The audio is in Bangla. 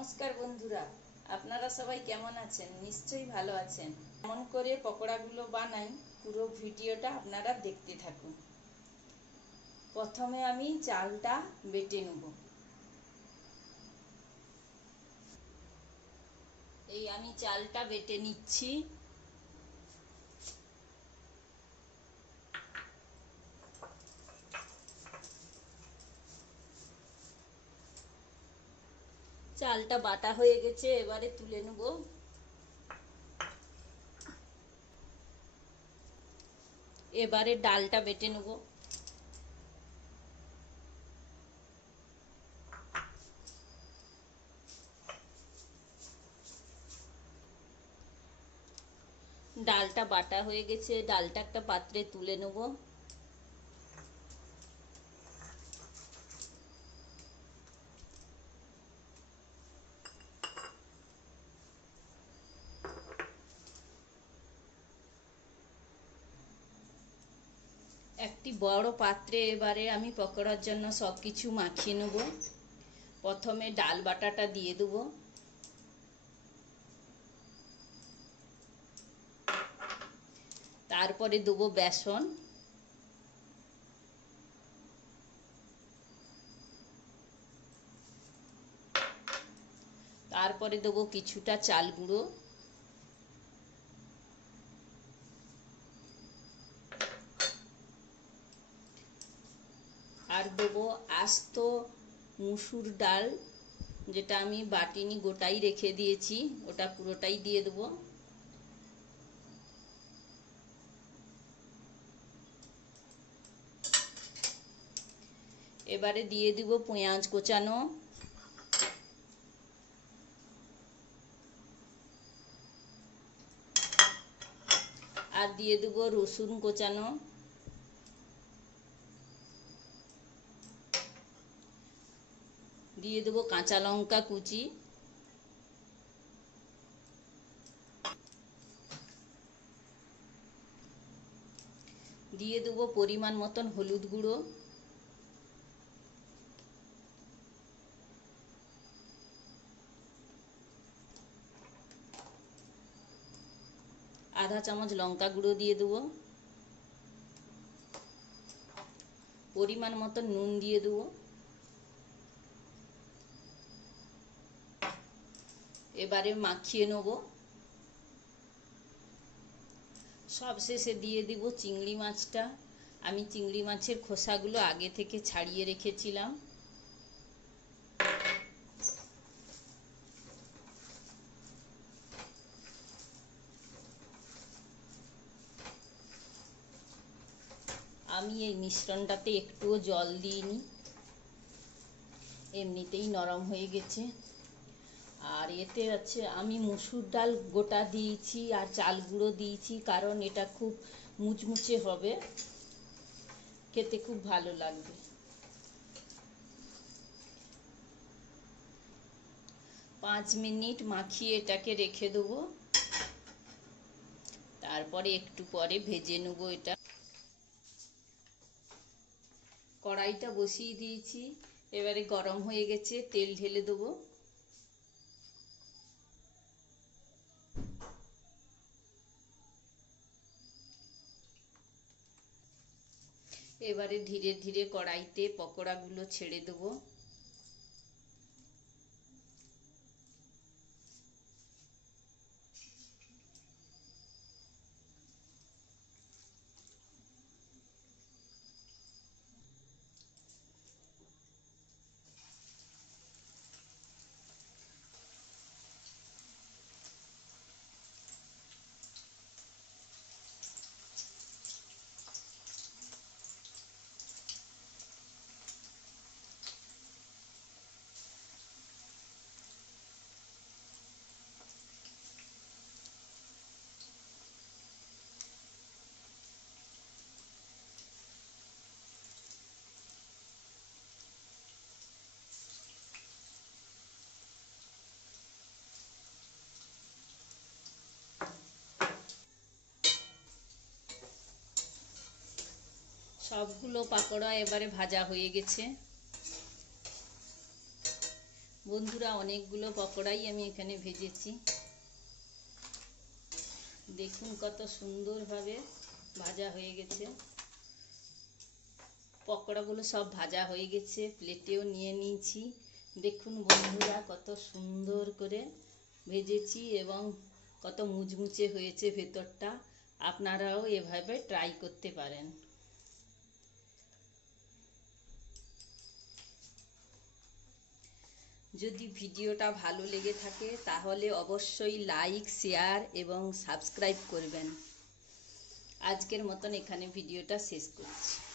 নমস্কার বন্ধুরা, আপনারা সবাই কেমন আছেন? নিশ্চয়ই ভালো আছেন। কেমন করে পকোড়াগুলো বানাই পুরো ভিডিওটা আপনারা দেখতে থাকুন। প্রথমে আমি চালটা বেটে নেব। এই আমি চালটা বেটে নিচ্ছি। চালটা বাটা হয়ে গেছে, এবারে তুলে নেব। এবারে ডালটা বেটে নেব। ডালটা বাটা হয়ে গেছে, ডালটা একটা পাত্রে তুলে নেব। একটি বড় পাত্রে এবারে আমি পকোড়ার জন্য সব কিছু মাখিয়ে নেব। প্রথমে ডাল বাটাটা দিয়ে দেব। তারপরে দেবো বেসন, তারপরে দেবো কিছুটা চাল গুঁড়ো, আর দেবো আস্ত মুসুর ডাল, যেটা আমি বাটিনি গোটাই রেখে দিয়েছি, ওটা পুরোটাই দিয়ে দেবো। এবারে দিয়ে দিব পেঁয়াজ কোচানো, আর দিয়ে দেব রসুন কোচানো, দিয়ে দেব কাঁচা লঙ্কা কুচি, দিয়ে দেব পরিমাণ মতন হলুদ গুঁড়ো, আধা চামচ লঙ্কা গুঁড়ো দিয়ে দেব, পরিমাণ মতন নুন দিয়ে দেব। এবারে মাখিয়ে নেব। সবশেষে দিয়ে দিব চিংড়ি মাছটা। আমি চিংড়ি মাছের খোসাগুলো আগে থেকে ছাড়িয়ে রেখেছিলাম। আমি এই মিশ্রণটাতে একটুও জল দিইনি, এমনিতেই নরম হয়ে গেছে। আর এতে আছে আমি মসুর ডাল গোটা দিয়েছি আর চাল গুঁড়ো দিয়েছি, কারণ এটা খুব মুচমুচে হবে, খেতে খুব ভালো লাগবে। 5 মিনিট মাখিয়ে এটাকে রেখে দেবো, তারপরে একটু পরে ভেজে নেবো। এটা কড়াইটা বসিয়ে দিয়েছি, এবারে গরম হয়ে গেছে, তেল ঢেলে দেবো। এবারে ধীরে ধীরে কড়াইতে পকোড়াগুলো ছেড়ে দেবো। সবগুলো পাকোড়া এবারে ভাজা হয়ে গেছে। বন্ধুরা, অনেকগুলো পকোড়াই আমি এখানে ভেজেছি। দেখুন কত সুন্দরভাবে ভাজা হয়ে গেছে। পকোড়াগুলো সব ভাজা হয়ে গেছে, প্লেটেও নিয়ে নিয়েছি। দেখুন বন্ধুরা, কত সুন্দর করে ভেজেছি এবং কত মুচমুচে হয়েছে ভেতরটা। আপনারাও এভাবে ট্রাই করতে পারেন। যদি ভিডিওটা ভালো লেগে থাকে তাহলে অবশ্যই লাইক, শেয়ার এবং সাবস্ক্রাইব করবেন। আজকের মতন এখানে ভিডিওটা শেষ করছি।